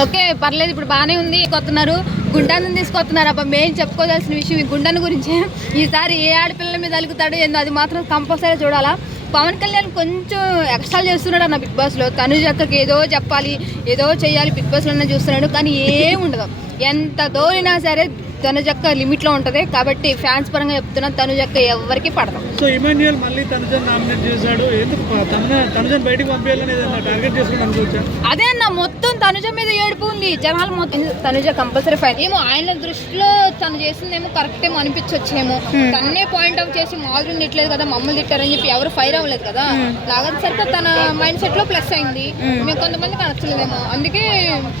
Okay పర్లేదు ఇప్పుడు బాగానే ఉంది కొత్తున్నారు. గుండాన్ని తీసుకొస్తున్నారు. అబ్బా మెయిన్ చెప్పుకోవాల్సిన విషయం ఈ గుండాన్ని గురించి. ఈసారి ఏ ఆడపిల్లల మీద అలుగుతాడు ఏందో అది మాత్రం కంపల్సరీ చూడాలా. పవన్ కళ్యాణ్ కొంచెం ఎక్స్ట్రా చేస్తున్నాడు అన్న బిగ్ బాస్లో. తనుజ్ అక్కడికి ఏదో చెప్పాలి ఏదో చేయాలి బిగ్ బాస్లోనే చూస్తున్నాడు. కానీ ఏం ఉండదు. ఎంత దోలినా సరే తనుజక్క లిమిట్లో ఉంటుంది. కాబట్టి ఫ్యాన్స్ పరంగా చెప్తున్నా తనుజక్క ఎవరికి పడదు. సో ఇమాన్యుయల్ మళ్ళీ తనుజన్ నామినేట్ చేశాడు. ఎందుకు తన తనుజన్ బయటికి పంపించాలని టార్గెట్ చేసుకుని అనుకోవచ్చా అదే అన్న మొత్తం తనుజ మీద ఏడుపు ఉంది. జనాలు మొత్తం తనుజ కంపల్సరీ ఫైన్ ఏమో ఆయన దృష్టిలో తను చేసిందేమో కరెక్ట్ ఏమో అనిపించొచ్చేమో. తన్నే పాయింట్ అవుట్ చేసి మాధురిని తిట్టలేదు కదా మమ్మల్ని తిట్టారని చెప్పి ఎవరు ఫైర్ అవ్వలేదు కదా. లాగా సరిగ్గా తన మైండ్ సెట్లో ప్లస్ అయింది. మేము కొంతమందికి నచ్చలేదేమో. అందుకే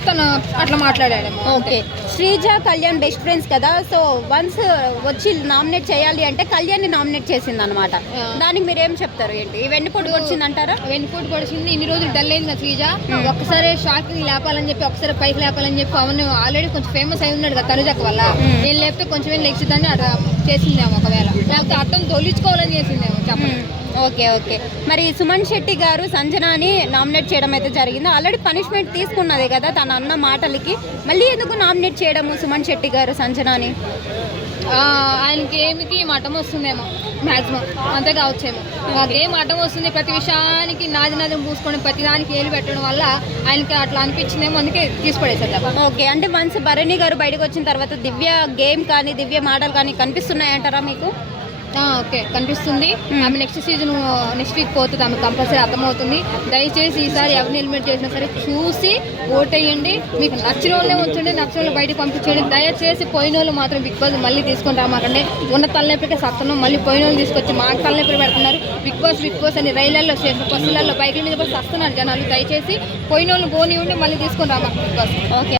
తను అట్లా మాట్లాడాడేమో okay. Sreeja Kalyan best friends కదా. సో వన్స్ వచ్చి నామినేట్ చేయాలి అంటే కళ్యాణ్ నామినేట్ చేసింది అనమాట. దానికి మీరు ఏం చెప్తారు ఏంటి? వెండి పొడి వచ్చిందంటారా వెన్నుపోటు పడిచింది ఇన్ని రోజులు డల్ అయింది కదా శ్రీజ ఒక్కసారి షాకింగ్ లేపాలని చెప్పి ఒకసారి పైకి లేపాలని చెప్పి అవన్నీ ఆల్రెడీ కొంచెం ఫేమస్ అయి ఉన్నాడు కదా తనుజక్క వల్ల. నేను లేపితే కొంచెం లెక్సిద్దని అట్లా చేసిందేమో ఒకవేళ. లేకపోతే అర్థం తొలిచుకోవాలని చేసిందేమో చెప్పండి. Okay okay. మరి సుమన్ శెట్టి గారు సంజనాని నామినేట్ చేయడం అయితే జరిగింది. ఆల్రెడీ పనిష్మెంట్ తీసుకున్నది కదా తన అన్న మాటలకి. మళ్ళీ ఎందుకు నామినేట్ చేయడము సుమన్ శెట్టి గారు సంజనాని? ఆయనకి ఏమికి మఠం వస్తుందేమో మాక్సిమం అంతే కావచ్చేమో. అదే మఠం వస్తుంది ప్రతి విషయానికి నాది నాది పూసుకొని ప్రతి దానికి ఏలు పెట్టడం వల్ల ఆయనకి అట్లా అనిపించిందేమో అందుకే తీసిపడేశారు ఓకే అంటే వన్స్ భరణి గారు బయటకు వచ్చిన తర్వాత దివ్య గేమ్ కానీ దివ్య మాటలు కానీ కనిపిస్తున్నాయంటారా మీకు? ఓకే కనిపిస్తుంది. ఆమె నెక్స్ట్ సీజన్ నెక్స్ట్ వీక్ పోతుంది ఆమె కంపల్సరీ అర్థమవుతుంది. దయచేసి ఈసారి ఎవరిని ఎలిమినేట్ చేసినా సరే చూసి ఓటేయండి. మీకు నచ్చిన వాళ్ళే ఉంచండి నచ్చిన వాళ్ళు బయటకు పంపించండి దయచేసి పోయిన వాళ్ళు మాత్రం బిగ్ బాస్ మళ్ళీ తీసుకొని రామాకండి ఉన్న తలనొప్పికే సత్తున్నాం మళ్ళీ పోయిన వాళ్ళు తీసుకొచ్చి మాకు తలనొప్పి పెడుతున్నారు. బిగ్ బాస్ బిగ్ బాస్ అని రైళ్ళలో బస్సులలో బైకుల మీద కూడా సస్తున్నారు జనాలు. దయచేసి పోయిన వాళ్ళు పోనీ ఉండి మళ్ళీ తీసుకొని రామాక బిగ్ బాస్ ఓకే.